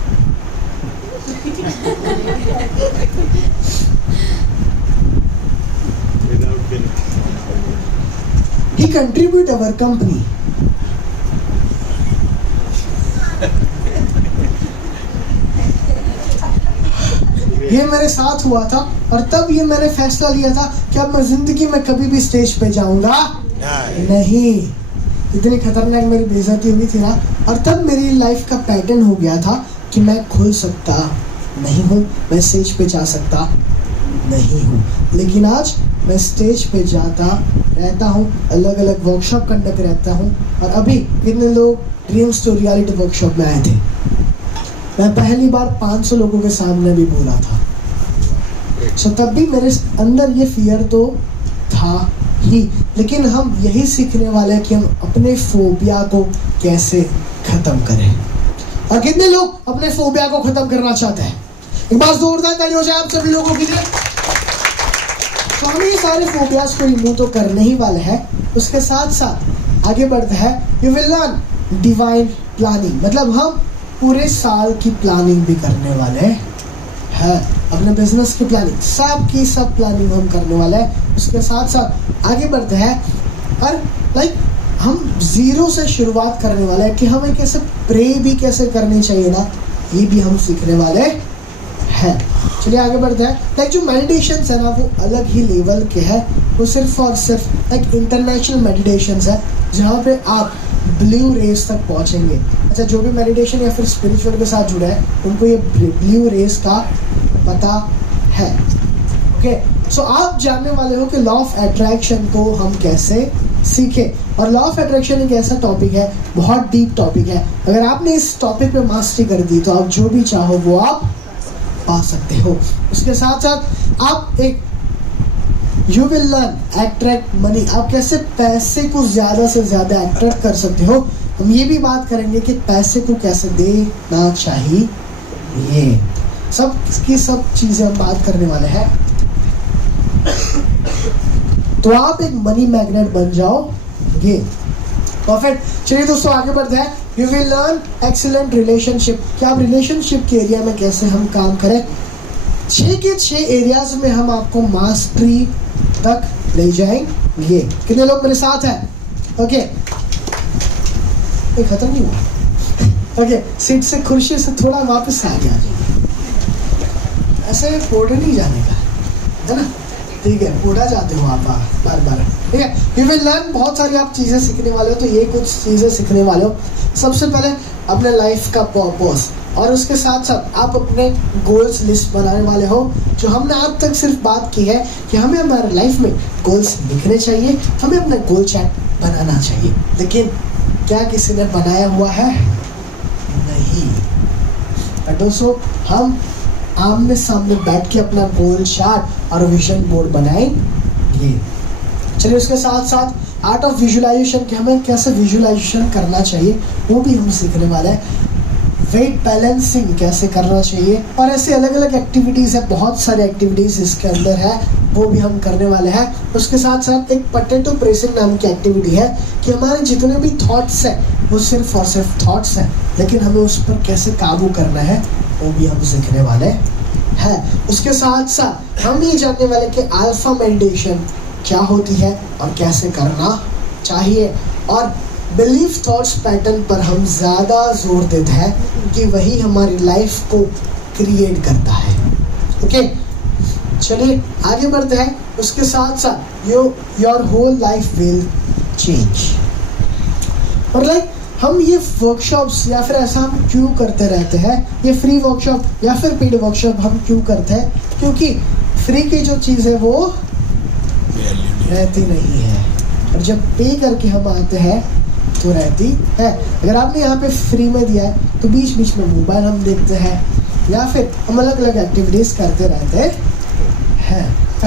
He contribute our company. ये मेरे साथ हुआ था और तब ये मैंने फैसला लिया था कि अब मैं जिंदगी में कभी भी स्टेज पे जाऊंगा नहीं। इतनी खतरनाक मेरी बेइज्जती हुई थी ना, और तब मेरी लाइफ का पैटर्न हो गया था कि मैं खुल सकता नहीं हूँ, मैं स्टेज पे जा सकता नहीं हूँ। लेकिन आज मैं स्टेज पे जाता रहता हूँ, अलग अलग वर्कशॉप कंडक्ट रहता हूँ। और अभी कितने लोग ड्रीम्स टू रियलिटी वर्कशॉप में आए थे। मैं पहली बार 500 लोगों के सामने भी बोला था। सो तब भी मेरे अंदर ये फियर तो था ही, लेकिन हम यही सीखने वाले हैं कि हम अपने फोबिया को कैसे खत्म करें। और कितने लोग अपने फोबिया को खत्म करना चाहते हैं? एक बार जोरदार ताली हो जाए आप सभी लोगों के लिए। तो हम ये सारे फोबियाज को रिमूव तो करने ही वाले हैं, उसके साथ साथ आगे बढ़ते हैं। You will learn divine planning, मतलब हम पूरे साल की प्लानिंग भी करने वाले हैं। अपने बिजनेस की प्लानिंग, सब की सब प्लानिंग हम करने वाले हैं। उसके साथ साथ आगे बढ़ते हैं और हम जीरो से शुरुआत करने वाले हैं कि हमें कैसे प्रे भी कैसे करनी चाहिए ना, ये भी हम सीखने वाले हैं। चलिए आगे बढ़ते हैं। जो मेडिटेशंस है ना वो अलग ही लेवल के हैं। वो सिर्फ और सिर्फ इंटरनेशनल मेडिटेशंस है जहाँ पे आप ब्लू रेस तक पहुँचेंगे। अच्छा, जो भी मेडिटेशन या फिर स्पिरिचुअल के साथ जुड़ा है उनको ये ब्लू रेस का पता है। ओके, सो आप जानने वाले हो कि लॉ ऑफ अट्रैक्शन को हम कैसे सीखें। और लॉ ऑफ अट्रैक्शन एक ऐसा टॉपिक है, बहुत डीप टॉपिक है। अगर आपने इस टॉपिक पे मास्टरी कर दी तो आप जो भी चाहो वो आप पा सकते हो। उसके साथ साथ आप you will learn attract money, आप कैसे पैसे को ज़्यादा से ज़्यादा अट्रैक्ट कर सकते हो। हम ये भी बात करेंगे कि पैसे को कैसे देना चाहिए। ये सब की सब चीज़ें हम बात करने वाले हैं। तो आप एक मनी मैग्नेट बन जाओगे। परफेक्ट। चलिए दोस्तों आगे बढ़ते हैं। You will learn excellent relationship, कि आप रिलेशनशिप के एरिया में कैसे हम काम करें। 6 के 6 एरियाज में हम आपको मास्टरी तक ले जाएंगे। कितने लोग मेरे साथ हैं? ओके, खत्म नहीं हुआ। ओके, सीट से कुर्सी से थोड़ा वापस आगे आ जाइए। ऐसे फोड़ नहीं जाने का है ना, ठीक है, फोड़ा जाते हो आप बार बार, ठीक है। यू विल लर्न, बहुत सारी आप चीज़ें सीखने वाले हो। तो ये कुछ चीज़ें सीखने वाले हो। सबसे पहले अपने लाइफ का पर्पस, और उसके साथ साथ आप अपने गोल्स लिस्ट बनाने वाले हो। जो हमने आज तक सिर्फ बात की है कि हमें हमारे लाइफ में गोल्स लिखने चाहिए, हमें अपना गोल चार्ट बनाना चाहिए। लेकिन क्या किसी ने बनाया हुआ है? नहीं। दोस्तों हम आमने सामने बैठ के अपना गोल चार्ट और विजन बोर्ड बनाएंगे। चलिए उसके साथ साथ आर्ट ऑफ विजुअलाइजेशन, कि हमें कैसे विजुअलाइजेशन करना चाहिए वो भी हम सीखने वाले हैं। वेट बैलेंसिंग कैसे करना चाहिए, और ऐसे अलग अलग एक्टिविटीज़ है, बहुत सारी एक्टिविटीज़ इसके अंदर है, वो भी हम करने वाले हैं। उसके साथ साथ एक पोटैटो प्रेसिंग नाम की एक्टिविटी है कि हमारे जितने भी थॉट्स हैं वो सिर्फ और सिर्फ थॉट्स हैं, लेकिन हमें उस पर कैसे काबू करना है वो भी हम सीखने वाले हैं। उसके साथ साथ हम ये जानने वाले कि अल्फा मेडिटेशन क्या होती है और कैसे करना चाहिए। और बिलीफ थॉट्स पैटर्न पर हम ज़्यादा जोर देते हैं कि वही हमारी लाइफ को क्रिएट करता है। ओके, चलिए आगे बढ़ते हैं। उसके साथ साथ your whole life will change. और हम ये वर्कशॉप्स या फिर ऐसा हम क्यों करते रहते हैं, ये फ्री वर्कशॉप या फिर पेड वर्कशॉप हम क्यों करते हैं? क्योंकि फ्री की जो चीज़ है वो रहती नहीं है, और जब पे करके हम आते हैं तो रहती है। अगर आपने यहाँ पे फ्री में दिया है तो बीच बीच में मोबाइल हम देखते हैं या फिर हम अलग अलग एक्टिविटीज़ करते रहते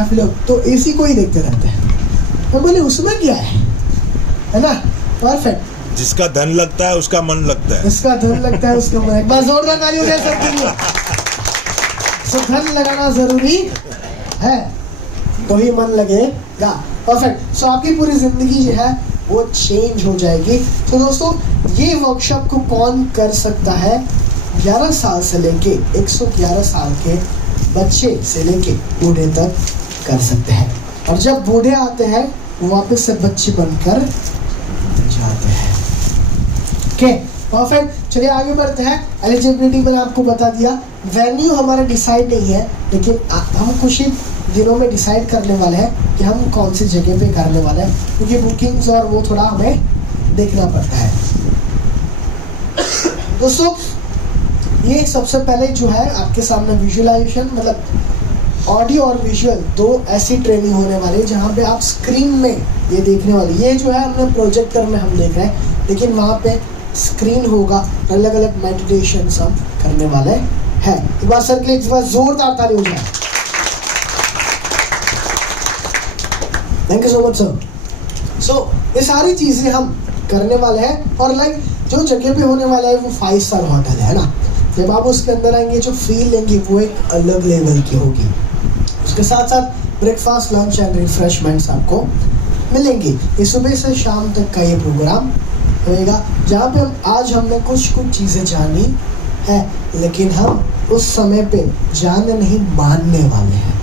काफी लोग तो एसी को ही देखते रहते हैं। मैं बोले उसमें क्या है ना? परफेक्ट। जिसका धन लगता है उसका मन लगता है। इसका धन लगता है उसका मन। एक बार जोरदार ताली हो जाए सबके लिए। तो धन लगाना जरूरी है तो ही मन लगेगा। परफेक्ट। सो आपकी पूरी जिंदगी जो है वो चेंज हो जाएगी। तो दोस्तों ये वर्कशॉप को कौन कर सकता है? 11 साल से लेके 111 साल के बच्चे से लेके बूढ़े तक कर सकते हैं। और जब बूढ़े आते हैं वो वापस से बच्चे बनकर जाते हैं। Okay perfect. चलिए आगे बढ़ते हैं। एलिजिबिलिटी मैंने आपको बता दिया। वेन्यू हमारा डिसाइड नहीं है, लेकिन हम कुछ ही दिनों में डिसाइड करने वाले हैं कि हम कौन सी जगह पे करने वाले हैं, क्योंकि बुकिंग्स और वो थोड़ा हमें देखना पड़ता है। दोस्तों ये सबसे पहले जो है आपके सामने विजुअलाइजेशन, मतलब ऑडियो और विजुअल दो ऐसी ट्रेनिंग होने वाली है जहाँ पे आप स्क्रीन में ये देखने वाले। ये जो है हमने प्रोजेक्टर में हम देख रहे हैं, लेकिन वहाँ पे स्क्रीन होगा, अलग अलग मेडिटेशन सब करने वाले हैं। एक बार सर के लिए एक बार जोरदार ताली हो जाए। Thank you so much sir. सो ये सारी चीजें हम करने वाले हैं। और लाइक जो जगह पे होने वाला है वो 5 स्टार होटल है ना। जब आप उसके अंदर आएंगे जो फील लेंगे वो एक अलग लेवल की होगी। उसके साथ साथ ब्रेकफास्ट, लंच एंड रिफ्रेशमेंट्स आपको मिलेंगे। ये सुबह से शाम तक का ये प्रोग्राम होएगा, जहाँ पे आज हमने कुछ चीज़ें जानी है, लेकिन हम उस समय पे जानने नहीं मानने वाले हैं।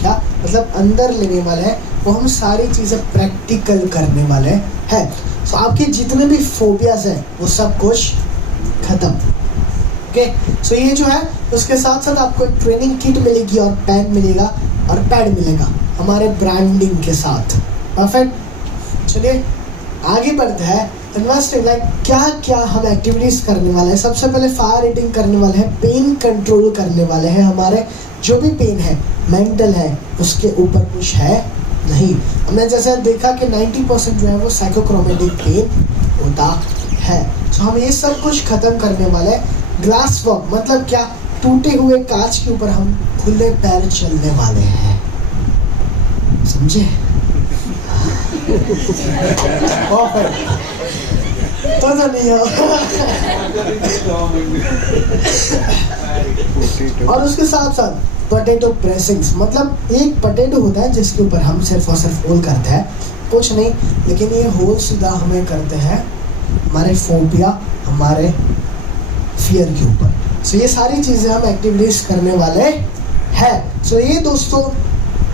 क्या मतलब अंदर लेने वाले हैं, वो हम सारी चीज़ें प्रैक्टिकल करने वाले हैं। तो आपके जितने भी फोबियाज हैं वो सब कुछ खत्म। ओके सो ये जो है उसके साथ साथ आपको एक ट्रेनिंग किट मिलेगी और पेन मिलेगा और पैड मिलेगा हमारे ब्रांडिंग के साथ। परफेक्ट। चलिए आगे बढ़ते हैं। इन्वेस्टिंग लाइक क्या क्या हम एक्टिविटीज करने वाले हैं। सबसे पहले फायर रेटिंग करने वाले हैं, पेन कंट्रोल करने वाले हैं। हमारे जो भी पेन है मेंटल है उसके ऊपर कुछ है नहीं। हमने जैसे देखा कि 90% जो है वो साइकोक्रोमेटिक पेन होता है। तो हम ये सब कुछ खत्म करने वाले हैं। ग्लास वॉक मतलब क्या? टूटे हुए कांच के ऊपर हम खुले पैर चलने वाले हैं, समझे? तो नहीं हो। और उसके साथ साथ पोटैटो प्रेसिंग्स, मतलब एक पोटैटो होता है जिसके ऊपर हम सिर्फ और सिर्फ होल करते हैं, कुछ नहीं, लेकिन ये होल सीधा हमें करते हैं हमारे फोबिया, हमारे फियर के ऊपर। सो ये सारी चीज़ें हम एक्टिविटीज करने वाले हैं। सो ये दोस्तों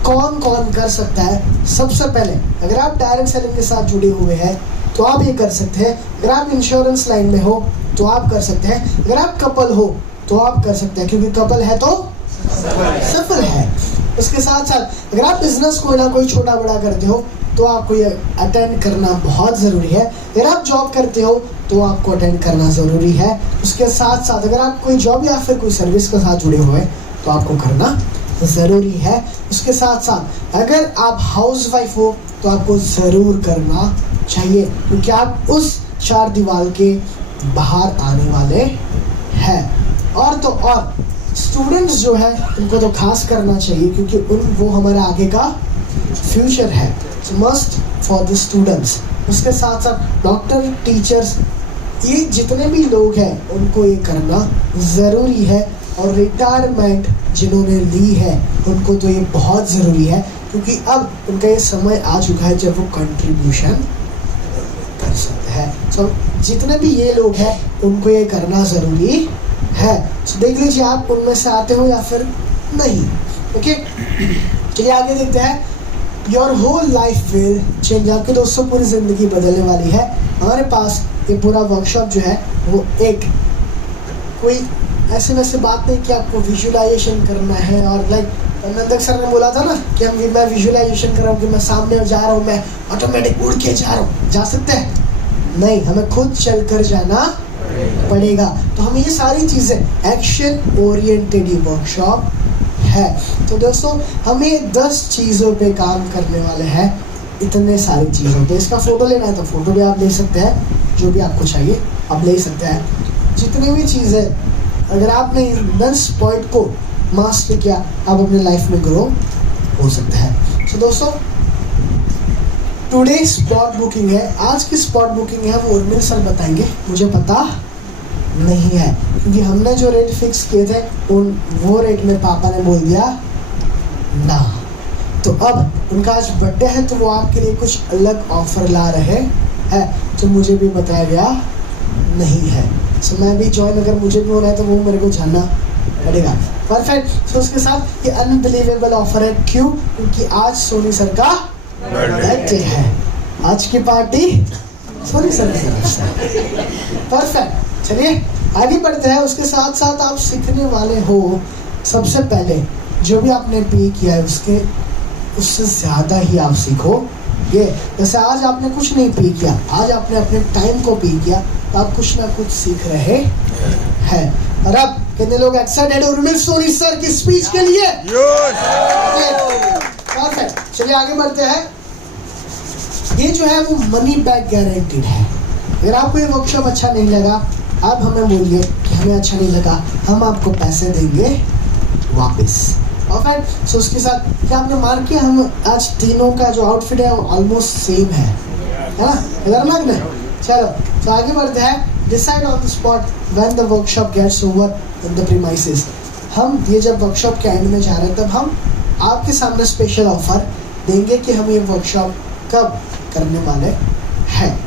कौन कौन कर सकता है? सबसे पहले अगर आप डायरेक्ट सेलिंग के साथ जुड़े हुए हैं तो आप ये कर सकते हैं। अगर आप इंश्योरेंस लाइन में हो तो आप कर सकते हैं। अगर आप कपल हो तो आप कर सकते हैं, क्योंकि कपल है तो सफल है। उसके साथ साथ अगर आप बिजनेस कोई ना कोई छोटा बड़ा करते हो तो आपको ये अटेंड करना बहुत ज़रूरी है। अगर आप जॉब करते हो तो आपको अटेंड करना ज़रूरी है। उसके साथ साथ अगर आप कोई जॉब या फिर कोई सर्विस के साथ जुड़े हुए हैं तो आपको करना ज़रूरी है। उसके साथ साथ अगर आप हाउसवाइफ हो तो आपको ज़रूर करना चाहिए, क्योंकि आप उस 4 दीवार के बाहर आने वाले हैं। और तो और स्टूडेंट्स जो है उनको तो खास करना चाहिए, क्योंकि वो हमारा आगे का फ्यूचर है। Must for the students. उसके साथ साथ डॉक्टर, टीचर्स, ये जितने भी लोग हैं उनको ये करना ज़रूरी है। और रिटायरमेंट जिन्होंने ली है उनको तो ये बहुत ज़रूरी है, क्योंकि अब उनका ये समय आ चुका है जब वो कंट्रीब्यूशन कर सकते हैं। सो जितने भी ये लोग हैं उनको ये करना ज़रूरी है। सो देख लीजिए आप उनमें से आते हो या फिर नहीं। ओके चलिए आगे देखते हैं। Your whole life will change. आपके दोस्तों पूरी ज़िंदगी बदलने वाली है। हमारे पास ये पूरा वर्कशॉप जो है वो एक कोई ऐसे वैसे बात नहीं कि आपको विजुअलाइजेशन करना है। और लाइक नंदक सर ने बोला था ना कि मैं विजुअलाइजेशन कर रहा हूँ कि मैं सामने जा रहा हूँ, मैं ऑटोमेटिक उड़ के जा रहा हूँ। जा सकते हैं? नहीं, हमें खुद चल कर जाना पड़ेगा। तो हम ये सारी चीज़ें एक्शन ओरिएंटेड वर्कशॉप है। तो दोस्तों हमें 10 चीज़ों पे काम करने वाले हैं, इतने सारी चीज़ों पे। इसका फ़ोटो लेना है तो फ़ोटो भी आप ले सकते हैं, जो भी आपको चाहिए आप ले सकते हैं। जितनी भी चीज़ें अगर आपने 10 पॉइंट को मास्टर किया आप अपने लाइफ में ग्रो हो सकता है। तो दोस्तों टुडे स्पॉट बुकिंग है, आज की स्पॉट बुकिंग है वो उर्मिल सर बताएंगे, मुझे पता नहीं है क्योंकि हमने जो रेट फिक्स किए थे वो रेट में पापा ने बोल दिया ना। तो अब उनका आज बर्थडे है तो वो आपके लिए कुछ अलग ऑफर ला रहे हैं तो मुझे भी बताया गया नहीं है। सो मैं भी ज्वाइन, अगर मुझे भी होना है तो वो मेरे को जानना पड़ेगा। परफेक्ट। तो उसके साथ ये अनबिलीवेबल ऑफर है, क्यों? क्योंकि आज सोनी सर का बर्थडे है, आज की पार्टी सोनी सर की तरफ से। परफेक्ट। चलिए आगे बढ़ते हैं। उसके साथ साथ आप सीखने वाले हो, सबसे पहले जो भी आपने पे किया है उससे ज़्यादा ही आप सीखो। ये जैसे आज आपने कुछ नहीं पे किया, आज आपने अपने टाइम को पे किया तो आप कुछ ना कुछ सीख रहे हैं। और अब कितने लोग एक्साइटेड हो उर्मिल सोनी सर की स्पीच के लिए? परफेक्ट। चलिए आगे बढ़ते हैं। ये जो है वो मनी बैक गारंटीड है। अगर आपको ये वर्कशॉप अच्छा नहीं लगा, आप हमें बोलिए कि हमें अच्छा नहीं लगा, हम आपको पैसे देंगे वापस। परफेक्ट। सो उसके साथ क्या आपने मार्क किया, हम आज तीनों का जो आउटफिट है वो ऑलमोस्ट सेम है ना? इधर मार्क नहीं। चलो तो आगे बढ़ते हैं। Decide on the spot when the workshop gets over in the premises. हम ये जब वर्कशॉप के एंड में जा रहे हैं तब हम आपके सामने स्पेशल ऑफर देंगे कि हम ये वर्कशॉप कब करने वाले हैं।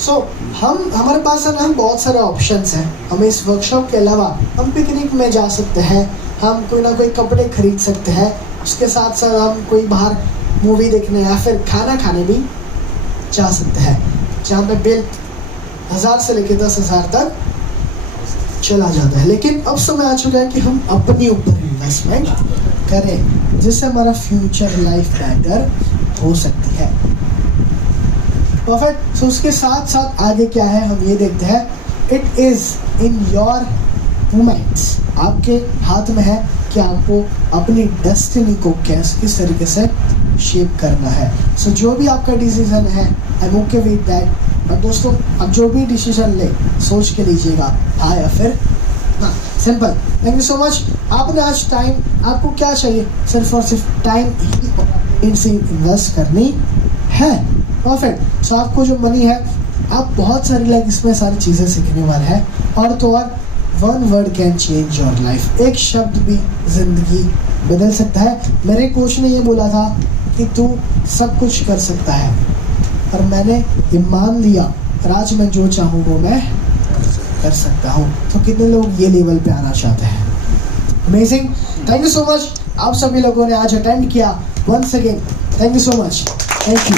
सो हमारे पास है ना, हम बहुत सारे ऑप्शंस हैं। हमें इस वर्कशॉप के अलावा हम पिकनिक में जा सकते हैं, हम कोई ना कोई कपड़े खरीद सकते हैं, उसके साथ साथ हम कोई बाहर मूवी देखने या फिर खाना खाने भी जा सकते हैं, जहाँ पे बिल 1000 से लेकर 10,000 तक चला जाता है। लेकिन अब समय आ चुका है कि हम अपने ऊपर इन्वेस्टमेंट करें, जिससे हमारा फ्यूचर लाइफ बेटर हो सकती है। परफेक्ट। सो उसके साथ साथ आगे क्या है हम ये देखते हैं। It is in your moments, आपके हाथ में है कि आपको अपनी डेस्टिनी को किस तरीके से शेप करना है। सो जो भी आपका डिसीजन है, I am okay with that. और दोस्तों आप जो भी डिसीजन ले सोच के लीजिएगा, हाँ या फिर हाँ, simple. Thank you so much. आपने आज टाइम, आपको क्या चाहिए? सिर्फ और सिर्फ टाइम ही इनसे इन्वेस्ट करनी है। परफेक्ट। सो आपको जो मनी है, आप बहुत सारी लाइक इसमें सारी चीज़ें सीखने वाले हैं। और तो और one word can change your life, एक शब्द भी जिंदगी बदल सकता है। मेरे कोच ने ये बोला था कि तू सब कुछ कर सकता है, पर मैंने ये मान लिया और आज मैं जो चाहूँ वो मैं कर सकता हूँ। तो कितने लोग ये लेवल पे आना चाहते हैं? Amazing. Thank you so much. आप सभी लोगों ने आज अटेंड किया। Once again thank you so much. Thank you.